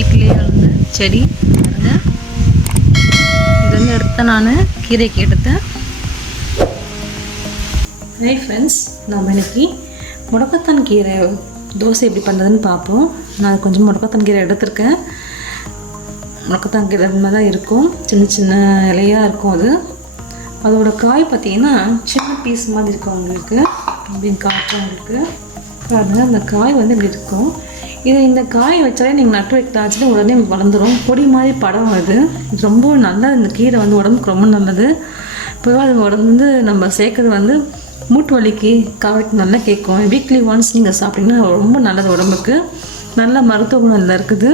வீட்டிலேயே வந்து செடி பாருங்கள். இது வந்து எடுத்தேன் நான் கீரைக்கு எடுத்தேன். ஹே ஃப்ரெண்ட்ஸ், நம்ம இன்னைக்கு முடக்கத்தான் கீரை தோசை எப்படி பண்ணுறதுன்னு பார்ப்போம். நான் கொஞ்சம் முடக்கத்தான் கீரை எடுத்திருக்கேன். முடக்கத்தான் கீரை மாதிரி தான் இருக்கும், சின்ன சின்ன இலையாக இருக்கும். அதோட காய் பார்த்தீங்கன்னா சின்ன பீஸ் மாதிரி இருக்கும். உங்களுக்கு அப்படின்னு காட்டுறவங்களுக்கு பாருங்கள், அந்த காய் வந்து இப்படி இருக்கும். இந்த காய் வச்சாலே நீங்கள் நட்டு வைத்தாச்சுன்னா உடனே வளர்ந்துடும், பொடி மாதிரி படம். இது ரொம்ப நல்லது. இந்த கீரை வந்து உடம்புக்கு ரொம்ப நல்லது. இப்போவே அது உடம்பு நம்ம சேர்க்குறது வந்து மூட்டு வலிக்கு காய்க்கு நல்லா கேட்கும். வீக்லி ஒன்ஸ் நீங்கள் சாப்பிட்டிங்கன்னா ரொம்ப நல்லது, உடம்புக்கு நல்ல மருத்துவ குணம் இதில் இருக்குது.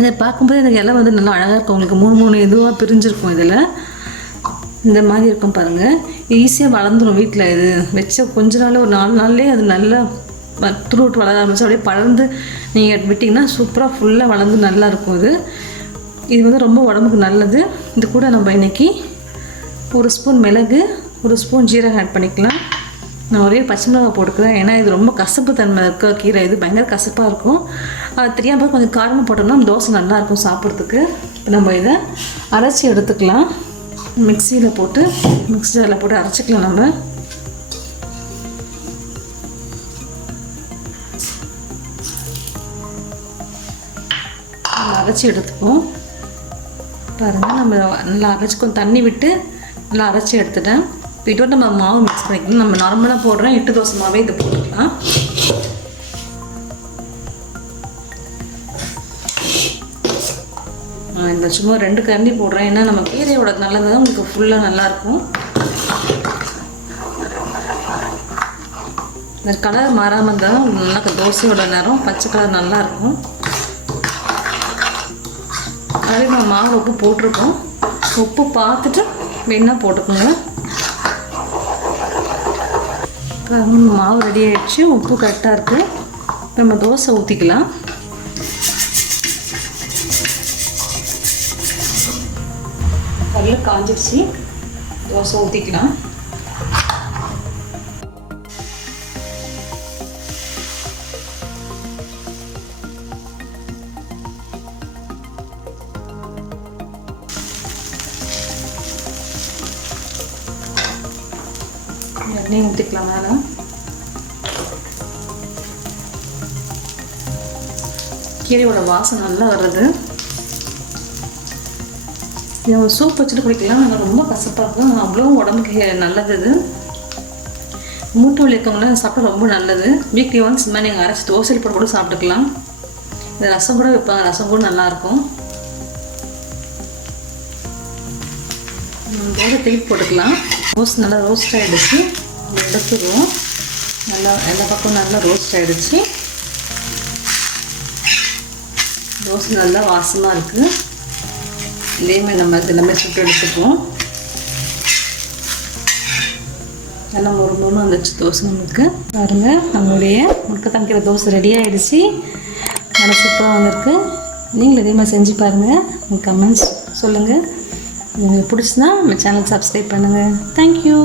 இதை பார்க்கும்போது இந்த இலை வந்து நல்லா அழகாக இருக்கும். உங்களுக்கு மூணு இதுவாக பிரிஞ்சிருக்கும். இதில் இந்த மாதிரி இருக்கும் பாருங்கள். ஈஸியாக வளர்ந்துடும். வீட்டில் இது வச்ச கொஞ்ச நாள் ஒரு 4 நாள்லேயே அது நல்லா துருவிட்டு வளர ஆரம்பிச்சு அப்படியே பறந்து நீங்கள் விட்டிங்கன்னா சூப்பராக ஃபுல்லாக வளர்ந்து நல்லா இருக்கும். இது வந்து ரொம்ப உடம்புக்கு நல்லது. இது கூட நம்ம இன்றைக்கி 1 ஸ்பூன் மிளகு, 1 ஸ்பூன் ஜீரகம் ஆட் பண்ணிக்கலாம். நான் ஒரே பச்சை மிளகா போட்டுக்கிறேன், ஏன்னா இது ரொம்ப கசப்பு தன்மை இருக்க கீரை. இது பயங்கர கசப்பாக இருக்கும். அது தெரியாமல் கொஞ்சம் காரமாக போட்டோம்னா தோசை நல்லாயிருக்கும் சாப்பிட்றதுக்கு. நம்ம இதை அரைச்சி எடுத்துக்கலாம். மிக்சியில் போட்டு மிக்சியில் போட்டு அரைச்சிக்கலாம். நம்ம அரைச்சி எடுத்துப்போம். பாருங்கள், நம்ம நல்லா அரைச்சி கொஞ்சம் தண்ணி விட்டு நல்லா அரைச்சி எடுத்துட்டேன். இதோட நம்ம மாவு மிக்ஸ் பண்ணிக்கலாம். நம்ம நார்மலாக போடுறோம் இட்லி தோசை மாவே இதை போட்டுக்கலாம். இந்த சும்மா 2 கரண்டி போடுறேன், ஏன்னா நம்ம கீரையோட நல்லது தான் உங்களுக்கு ஃபுல்லாக நல்லாயிருக்கும். இந்த கலர் மாறாமல் இருந்தால் நல்லா தோசையோட நேரம் பச்சை கலர் நல்லாயிருக்கும். அதே நம்ம மாவு உப்பு போட்டிருக்கோம். உப்பு பார்த்துட்டு வேணால் போட்டுக்கோங்க. மாவு ரெடி ஆகிடுச்சு, உப்பு கரெக்டாக இருக்குது. நம்ம தோசை ஊற்றிக்கலாம். கல்ல காஞ்சிடுச்சு, தோசை ஊற்றிக்கலாம். எண்ணெய் ஊற்றிக்கலாம். மேலே கீரையோட வாசனை நல்லா வர்றது. இது சூப் வச்சுட்டு குடிக்கலாம். ஆனால் ரொம்ப கசப்பாக இருக்கும், அவ்வளோ உடம்புக்கு நல்லது. இது மூட்டு வலி இருக்கவங்களாம் சாப்பிட்டா ரொம்ப நல்லது. வீக்லி ஒன்ஸ் இந்த மாதிரி நீங்கள் அரைச்சி தோசையில் போட்டு கூட சாப்பிட்டுக்கலாம். இந்த ரசம் கூட வைப்பாங்க, ரசம் கூட நல்லாயிருக்கும். தோசை திருப்பி போட்டுக்கலாம். நல்லா ரோஸ்ட் ஆகிடுச்சு, எடுத்துடுவோம். நல்லா எல்லா பக்கம் நல்லா ரோஸ்ட் ஆகிடுச்சு. தோசை நல்லா வாசமாக இருக்குது. இதேமாதிரி நம்ம எல்லாமே சுட்டு எடுத்துப்போம். நல்லா ஒரு வந்துச்சு தோசை நமக்கு. பாருங்கள், நம்மளுடைய முடக்கத்தான் கீரை தோசை ரெடி ஆகிடுச்சு. நல்லா சூப்பராக வந்திருக்கு. நீங்களும் இதே மாதிரி செஞ்சு பாருங்கள். உங்கள் கமெண்ட்ஸ் சொல்லுங்கள். உங்களுக்கு பிடிச்சினா நம்ம சேனல் சப்ஸ்கிரைப் பண்ணுங்கள். தேங்க்யூ.